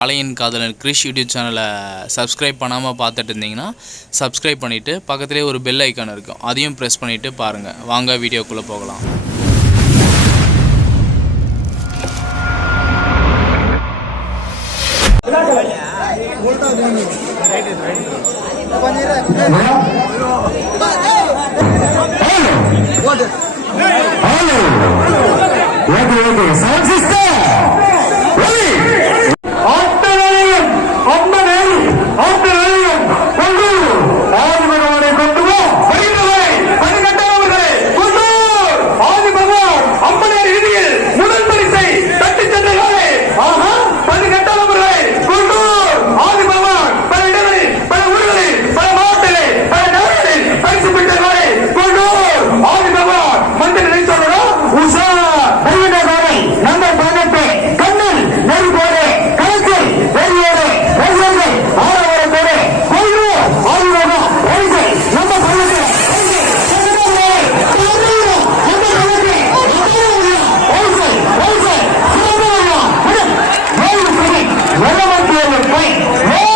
ஆலையின் காதலன் கிரிஷ் யூடியூப் சேனலை சப்ஸ்கிரைப் பண்ணாமல் பார்த்துட்டு இருந்தீங்கன்னா சப்ஸ்கிரைப் பண்ணிவிட்டு பக்கத்திலே ஒரு பெல் ஐக்கான் இருக்கும் அதையும் ப்ரெஸ் பண்ணிவிட்டு பாருங்கள் வாங்க வீடியோக்குள்ளே போகலாம் okay okay sound system in the ring.